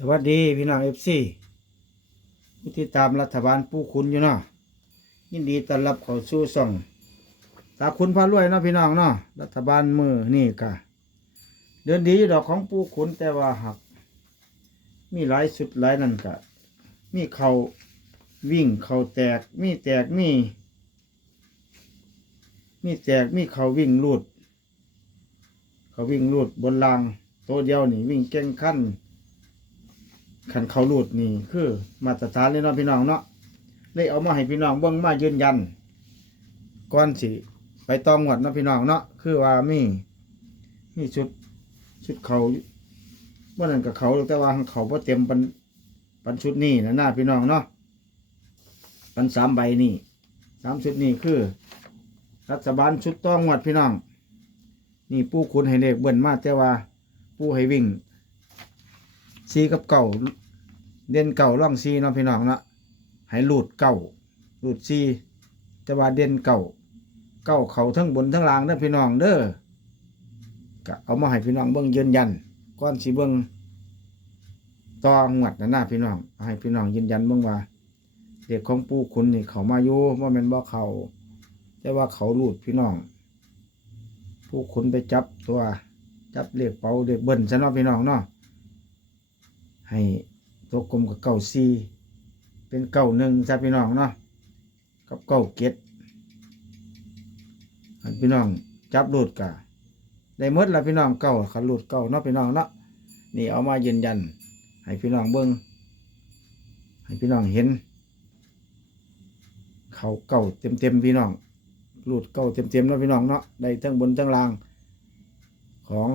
สวัสดีพี่น้องเอฟซีผู้ติดตามรัฐบาลผู้คุณอยู่เนาะยินดีต้อนรับเข้าสู่ช่องตาคุณพารวยเนาะพี่น้องเนาะรัฐบาลมือนี่กะเดินดีดอกของผู้คุณแต่ว่าหัก มีหลายสุดหลายนั่นกะ มีเขาวิ่งเขาแตก มีแตกมี มีแตกมีเขาวิ่งลูด เขาวิ่งลูดบนรางตัวเดียวนี่วิ่งเก่งขั้น ขันเขาหลุดนี่คือ มาตรฐานเลยเนาะพี่น้องเนาะเลยเอามาให้พี่น้องเบิ่งมายืนยันก่อนสิไปตองหวดเนาะพี่น้องเนาะคือว่ามีมีชุดชุดเขาว่านั่นกับเขาแต่ว่าเขาบ่เต็มปันปันชุดนี้นะหน้าพี่น้องเนาะปันสามใบนี่สามชุดนี้คือ รัฐบาลชุดต้องหวดพี่น้อง นี่ปู้คุณให้เลขเบิ่นมาแต่ว่าปู้ให้วิ่ง ซีกับเก่าเด่นเก่าร่องซีเนาะพี่น้องเนาะให้หลุดเก่าหลุดซีแต่ว่าเด่นเก่าเก่าเขาทั้งบนทั้งล่างเด้อพี่น้องเด้อก็เอามาให้พี่น้องเบิ่งยืนยันก่อนสิเบิ่งต่อหวดนะหน้าพี่น้องให้พี่น้องยืนยันเบิ่งว่าเด็กของปู่คุณนี่เขามาอยู่ว่าแม่นบ่เขาแต่ว่าเขาหลุดพี่น้อง ผู้คุณไปจับตัวจับเลขเป๋าเลขเบิ้ลซะเนาะพี่น้องเนาะ ให้ตัวกลมกับเก้าซีเป็นเก้าหนึ่งจ้าพี่น้องเนาะกับเก้าเก็ดพี่น้องจับหลุดกะได้หมดแล้วพี่น้องเก้าขันหลุดเก้าเนาะพี่น้องเนาะนี่เอามายืนยัน ให้พี่น้องเบิ้งให้พี่น้องเห็น เขาเก้าเต็มเต็มพี่น้องหลุดเก้าเต็มเต็มเนาะพี่น้องเนาะได้ทั้งบนทั้งล่าง ของ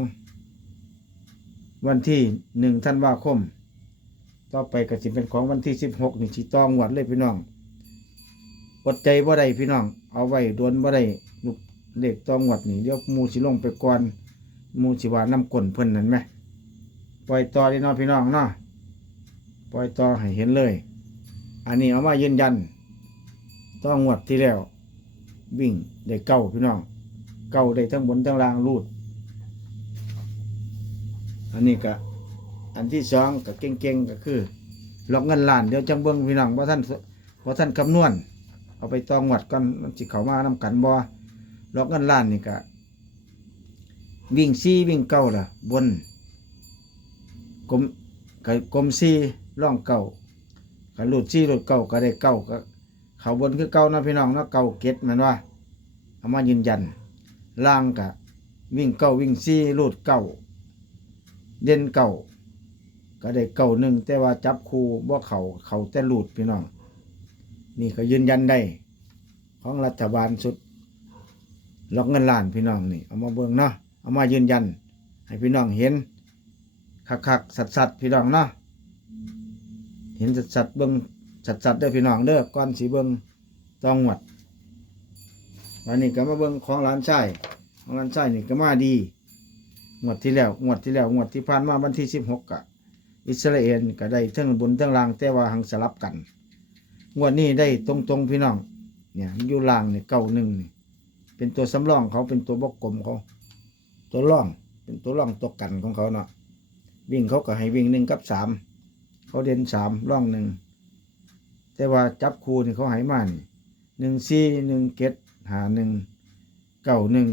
วันที่หนึ่งธันวาคม ต่อไปก็สิเป็นของวันที่สิบหกนี่สิตองหวัดเลยพี่น้องอดใจบ่ได้พี่น้อง เอาไว้ดวนบ่ได้ลูกเลขตองหวัดนี่เดี๋ยวมูสิลงไปก่อนมูสิว่าน้ำก้นเพิ่นนั่นไหมปล่อยต่อเลยเนาะพี่น้องเนาะปล่อยต่อให้เห็นเลย อันนี้เอามายืนยันต้องหวัดที่แล้ว วิ่งได้เก้าพี่น้อง เก้าได้ทั้งบนทั้งล่างรูด อันนี้ก็ อันที่สองก็เก่งๆก็คือล็อกเงินล้านเดี๋ยวจังเบิ้งพี่น้องว่าท่านว่าท่านคำนวณ เอาไปตองวัดก่อนมันสิเขามานำกันบ่ล็อกเงินล้านนี่ก็วิ่งซีวิ่งเก้าล่ะ บนกลมก็กลมซีร่องเก้าก็หลุดซีหลุดเก้าก็ได้เก้าก็เขาบนคือเก้านะพี่น้องนาะเก้าเก็ดแมันว่าเอามายืนยันล่างก็วิ่งเก้าวิ่งซีหลุดเก้าเด่นเก่า ก็ได้เก่าหนึ่งแต่ว่าจับคู่บ่เขาเขาแต่หลุดพี่น้อง นี่ก็ยืนยันได้ ของรัฐบาลสุดล็อกเงินล้านพี่น้องนี่เอามาเบิ่งเนาะเอามายืนยัน ให้พี่น้องเห็นคักๆสัดๆพี่น้องเนาะเห็นสัดๆเบิ่งสัดๆเด้อพี่น้องเด้อก่อนสีเบิ่งต้องหวดวันนี้ก็มาเบิ่งของร้านชายของร้านชายนี่ก็มาดีงวดที่แล้วงวดที่แล้วงวดที่ผ่านมาวันที่สิบหกกะ อิสราเอลก็ได้ทั้งบนทั้งล่างแต่ว่าหังสลับกันงวดนี้ได้ตรงๆพี่น้อง เนี่ยอยู่ล่างเนี่ยเก้าหนึ่งนี่เป็นตัวสำรองเขาเป็นตัวบกกลมเขาตัวร่องเป็นตัวร่องตัวกันของเขาเนาะวิ่งเขาก็ให้วิ่งหนึ่งกับสามเขาเด่นสามร่องหนึ่งแต่ว่าจับคู่นี่เขาให้มานี่หนึ่งสี่หนึ่งเกตหาหนึ่งเก้าหนึ่ง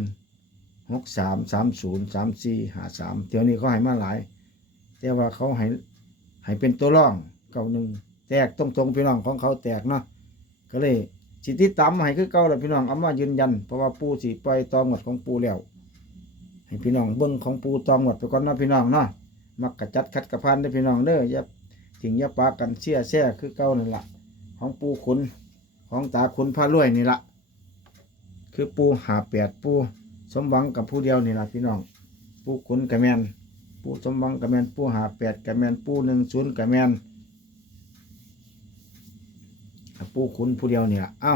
หกสามสามศูนย์สามสี่หาสามเดี๋ยวนี้เขาให้มาหลาย แต่ว่าเขาให้ให้เป็นตัวร่องเก่าหนึ่งแตกตรงตรงๆพี่น้องของเขาแตกเนาะก็เลยสิติดตามมาให้คือเก่าแหละพี่น้องเอามายืนยัน เพราะว่าปูสิปล่อยตองหมดของปูแล้ว ให้พี่น้องเบิ้งของปูตองหมดไปก่อนเนาะพี่น้องเนาะมักกระจัดคัดกระพันได้พี่น้องเด้ออย่าทิ้งอย่าปากันเชี่ยแช่คือเก่านั่นละของปูขุนของตาขุนพารวยนี่ละคือปูหาแปดปูสมหวังกับผู้เดียวนี่ล่ะพี่น้องผู้ขุนกระแมน ผู้สมหวังกระแมนผู้หาแปดกระแมนผู้หนึ่งศูนย์กระแมนผู้ขุนผู้เดียวนี่ล่ะเอ้า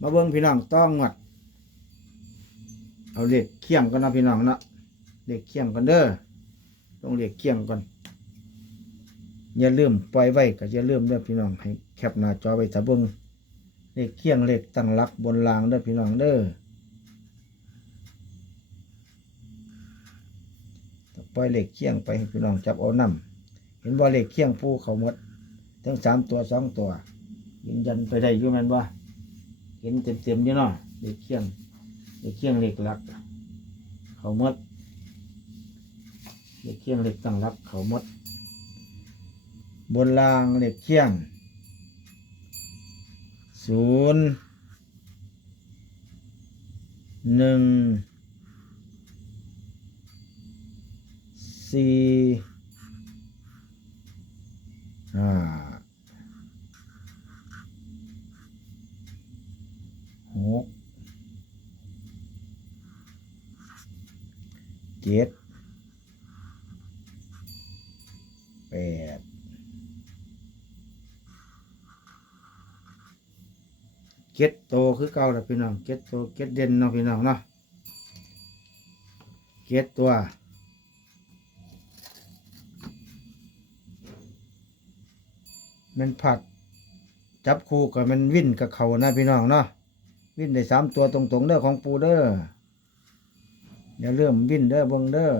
มาเบิ้งพี่น้องต้องงวดเอาเหลขเคี่ยงกันนะพี่น้องนะเหลขเคี่ยงกันเด้อต้องเหลขเคี่ยงก่อนอย่าลืมปล่อยไว้ก็อย่าลืมเด้อพี่น้องให้แคปหน้าจอไว้ถ้าเบิ้งเหลขเคี่ยงเหลขตั้งหลักบนรางเด้อพี่น้องเด้อ ปล่อยเหล็กเคียงไปให้พี่น้องจับเอาน้ำเห็นบ่เลขเคียงปูเขาหมด ทั้งสามตัวสองตัว ยืนยันไปได้อยู่แมันบ่เห็นเต็มเต็มอยู่เนาะเลขเคียงเลขเคียงเลขหลัก เขาหมดเลขเคียงเลขตั้งหลักเขาหมด บนรางเลขเคียงศูนย์หนึ่ง สี่ห้าหกเจ็ดแปดเก็ดโตคือเก่าแล้วพี่น้องเก็ดโตเก็ดเด่นเนาะพี่น้องเนาะเก็ดตัว มันผัดจับคู่กับมันวิ่นกับเขานะพี่น้องเนาะวิ่นได้สามตัวตรงๆเด้อของปูเด้ออย่าเริ่มวิ่นเด้อเบิ่งเด้อ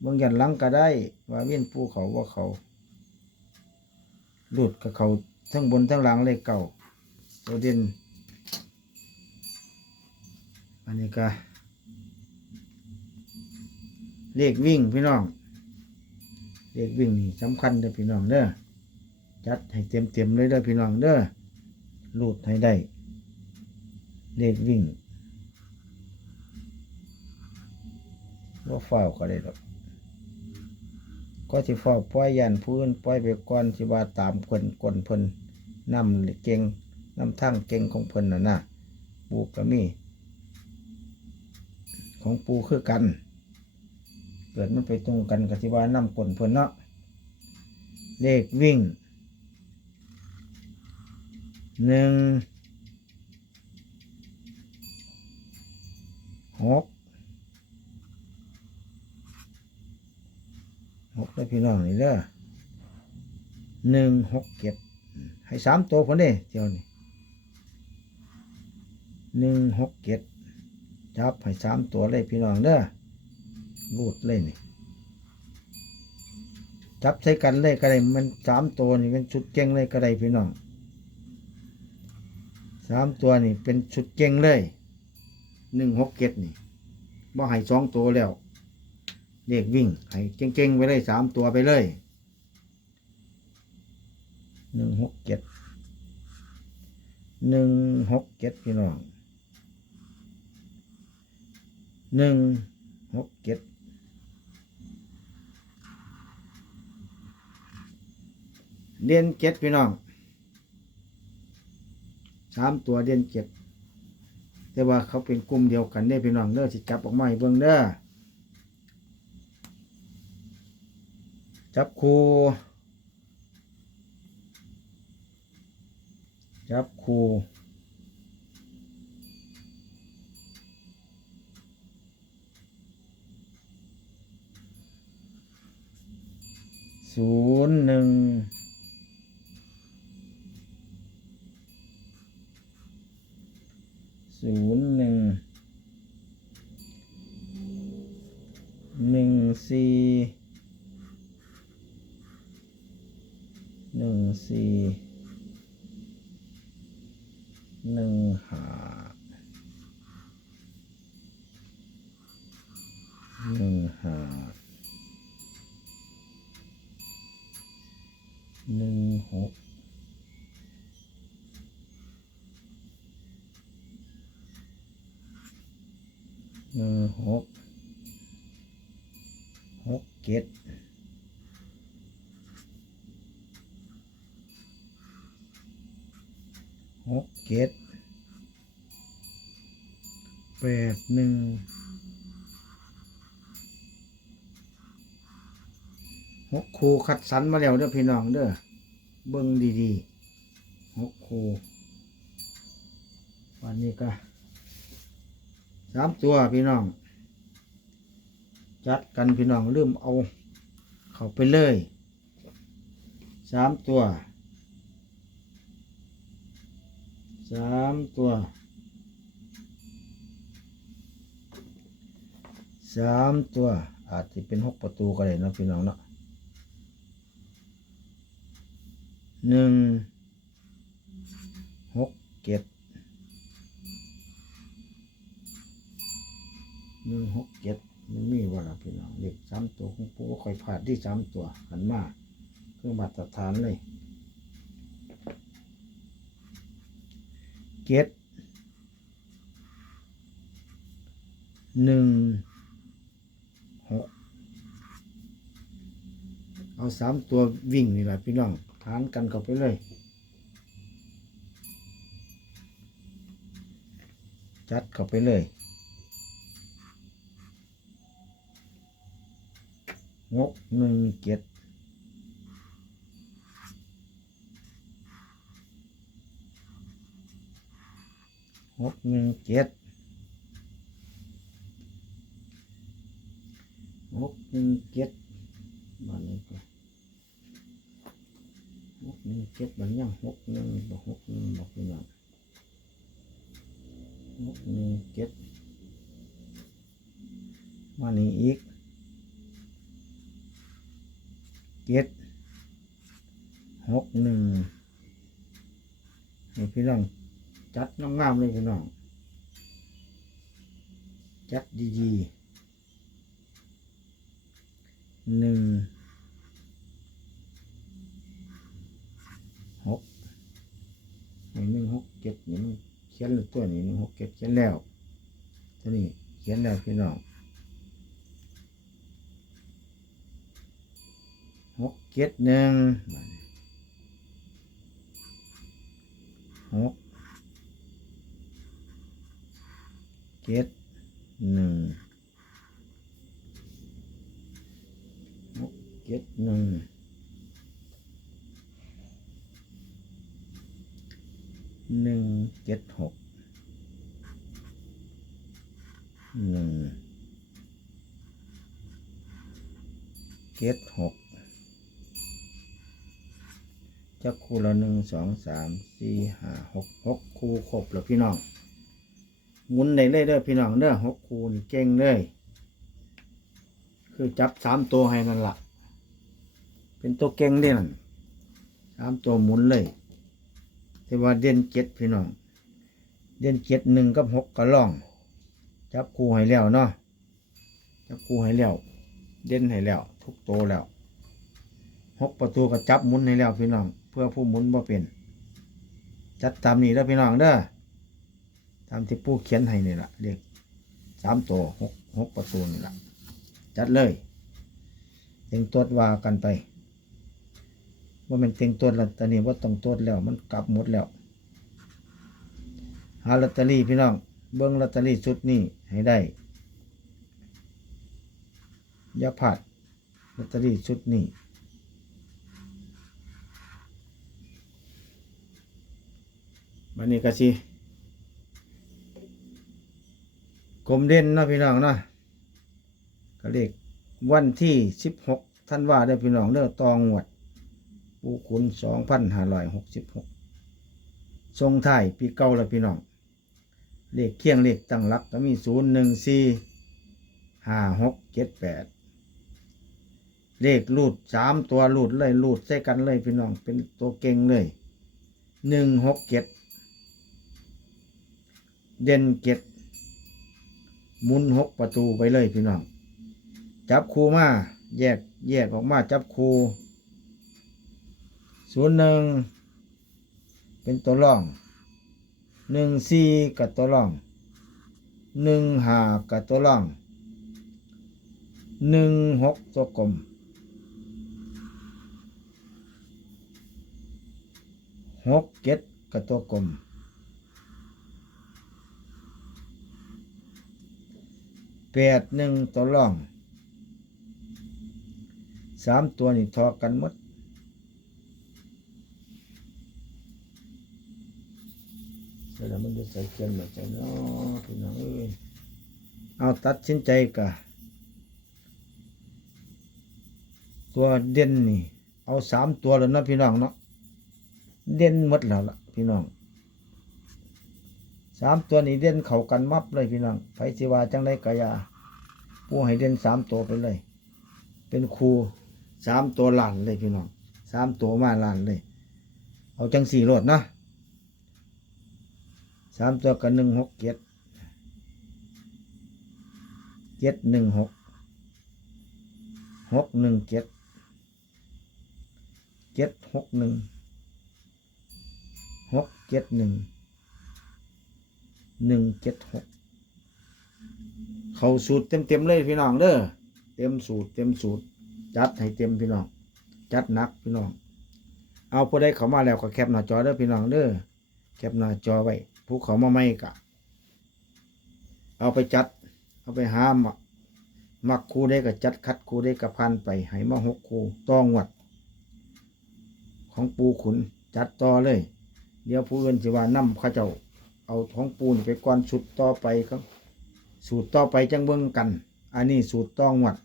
เบิ่งยันหลังก็ได้ ว่าวิ่นปูเขาว่าเขาหลุดกับเขาทั้งบนทั้งหลังเลยเก่าตัวเด่นอันนี้ก็เลขวิ่งพี่น้องเลขวิ่งนี่สำคัญเด้อพี่น้องเด้อ จัดให้เต็มเต็มๆเลยเด้อพี่น้องเด้อรูดให้ได้ เลขวิ่งว่าฝ้าก็ได้ดอกก็สิฝ้าปล่อยยันพื้นปล่อยไปก่อนสิว่าตามคนกนเพิ่นนำเก่งนำทางเก่งของเพิ่นน่ะนะปูก็มี ของปูคือกัน เกิดมันไปตรงกันกับสิว่านำกลเพิ่นเนาะเลขวิ่ง หนึ่งหกหกได้พี่น้องนี่เด้อหนึ่งหกเก็บให้สามตัวคนนี้เที่ยวนี่หนึ่งหกเก็บจับให้สามตัวเลยพี่น้องเด้อรูดเลยนี่จับใส่กันเลยก็ได้มันสามตัวนี่เป็นชุดเก่งเลยก็ได้พี่น้อง สามตัวนี่เป็นชุดเก่งเลยหนึ่งหกเก็ดนี่บ่ให้สองตัวแล้วเด็กวิ่งให้เก่งๆไปเลยสามตัวไปเลยหนึ่งหกเจ็ดหนึ่งหกเจ็ดพี่น้องหนึ่งหกเจ็ดเรียนเจ็ดพี่น้อง สามตัวเด่นเจ็ดแต่ว่าเขาเป็นกลุ่มเดียวกันเด้พี่น้องเด้อสิจับออกมาให้เบิ่งเด้อจับคูจับคูศูนย์หนึ่ง ศูนย์หนึ่งหนึ่งสี่หนึ่งสี่หนึ่งห้าหนึ่งห้าหนึ่งหก หนึ่งหกหกเจ็ดหกเจ็ดแปดหนึ่งหกคูคัดสรรมาแล้วเด้อพี่น้องเด้อเบิ่งดีๆหกคูวันนี้ก็ สามตัวพี่น้อง จัดกันพี่น้องลืมเอา เข้าไปเลยสามตัวสามตัวสามตัว อาจจะเป็นหกประตูก็ได้นะพี่น้องเนาะหนึ่งหกเจ็ด หนึ่งหกเจ็ดมันมีว่าละพี่น้องเด็กสามตัวของปูบ่ค่อยพลาดที่สามตัวหันมาคือมาตรฐานเลยเจ็ดหนึ่งหกเอาสามตัววิ่งนี่แหละพี่น้องทานกันเข้าไปเลยจัดเข้าไปเลย งกหนึ่งเจ็ดงกหนึ่งเจ็ดงกหนึ่งเจ็ดบ้านนี้ก็งกหนึ่งเจ็ดบ้านยังหกหนึ่งบอกหกหนึ่งบอกพี่น้อง หกหนึ่งเจ็ดมานี่อีก เจ็ดหกหนึ่งให้พี่น้องจัดงามๆเลยพี่น้องจัดดีๆหนึ่งหกให้หนึ่งหกเจ็ดนี่มันเขียนตัวนี้หนึ่งหกเจ็ดเขียนแล้วตัวนี้เขียนแล้วพี่น้อง หกเจ็ดหนึ่งหกเจ็ดหนึ่งหกเจ็ดหนึ่งหนึ่งเจ็ดหกหนึ่งเจ็ดหก จะคู่ละหนึ่งสองสามสี่ห้าหกหกคู่ครบแล้วพี่น้องหมุนได้เลยเด้อพี่น้องเด้อหกคู่นี่เก่งเลย คือจับสามตัวให้นั่นละเป็นตัวเก่งเด้นั่นสามตัวหมุนเลยแต่ว่าเด่นเจ็ดพี่น้อง เด่นเจ็ดหนึ่งกับหกก็ล่อง จับคู่ให้แล้วเนาะจับคู่ให้แล้วเด่นให้แล้ว ทุกโตวแล้วหกประตูก็จับหมุนให้แล้วพี่น้อง เพื่อผู้หมุนบ่เป็นจัดตามนี้แล้วพี่น้องเด้อตามที่ผู้เขียนให้นี่แหละเด็กสามตัวหกหกประตูนี่แหละจัดเลยเต็งตัวว่ากันไป ว่ามันเต็งตัวแล้วตอนนี้ว่าต้องตัวแล้ว มันกลับหมดแล้ว หาลอตเตอรี่พี่น้อง เบิ้งลอตเตอรี่ชุดนี้ให้ได้อย่าพลาดลอตเตอรี่ชุดนี้ วันนี้ก็สิกลมเด่นเนาะพี่น้องเนาะก็เลขวันที่สิบหกท่านว่าได้พี่น้องเด้อตองหวดปูขุนสองพันห้าร้อยหกสิบหกทรงไทยปีเก่าแล้วพี่น้องเลขเคียงเลขตั้งหลักก็มีศูนย์หนึ่งสี่ห้าหกเจ็ดแปดเลขรูดสามตัวรูดเลยรูดใส่กันเลยพี่น้องเป็นตัวเก่งเลยหนึ่งหกเจ็ด เด่นเจ็ดมุนหกประตูไปเลยพี่น้อง จับคูมาแยกแยกออกมาจับคูศูนย์หนึ่งเป็นตัวร่องหนึ่งสี่กับตัวร่องหนึ่งหากับตัวร่องหนึ่งหกตัวกลมหกเจ็ดกับตัวกลม แปดหนึ่งตัวร่องสามตัวนี่ทอกันหมดเสร็จแล้วมันจะใส่เกลือแบบใจเนาะพี่น้องเอ้ยเอาตัดสินใจกะตัวเด่นนี่ เอาสามตัวแล้วนะพี่น้องเนาะเด่นหมดแล้วล่ะพี่น้อง สามตัวนี้เด่นเข้ากันมับเลยพี่น้องไผสิวาจังได้กะยาผู้ให้เด่นสามตัวไปเลย เป็นครูสามตัวหลานเลยพี่น้องสามตัวมาหลานเลย เอาจังสี่โลดนะสามตัวกับหนึ่งหกเจ็ดเจ็ดหนึ่งหกหกหนึ่งเจ็ดเจ็ดหกหนึ่งหกเจ็ดหนึ่ง หนึ่งเจ็ดหกเขาสูตรเต็มเต็มเลยพี่น้องเด้อเต็มสูตรเต็มสูตร จัดให้เต็มพี่น้อง จัดนักพี่น้อง เอาผู้ใดเขามาแล้วก็แคปหน้าจอเด้อพี่น้องเด้อแคปหน้าจอไว้ผู้เขามาไม่กะเอาไปจัด เอาไปหามักมักคูได้ก็จัดคัดคูได้ก็พันไปให้มาหกคูต้องวัด ของปูขุนจัดต่อเลย เดี๋ยวผู้อื่นสิว่านํเข้าเจ้า เอาของปูนไปก่อนสุดต่อไปครับ สูตรต่อไปจังเบิ่งกัน อันนี้สูตรต้องวัด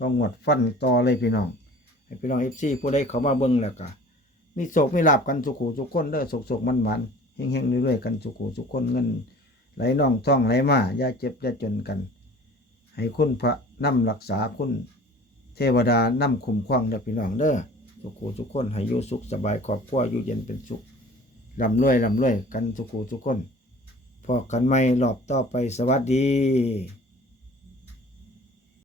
ต้องวัดฟันต่อเลยพี่น้องให้พี่น้องเอฟซีผู้ใดเขามาเบิ่งแล้วก็มีโศกมีลาบกันสุขูสุขคนเด้อโศกโศกมันมันๆเฮงเฮงเรื่อยๆกันสุขูสุขคนเงินไหลน่องท่องไหลมาอย่าเจ็บอย่าจนกัน ให้คุณพระนำรักษาคุณเทวดานำคุ้มครองเด้อพี่น้องเด้อสุขูสุขคนให้อยู่สุขสบายครอบครัวอยู่เย็นเป็นสุข ร่ำรวยลำรวย กันสุขูทุกคนพอกันไม่หลอบต่อไปสวัสดี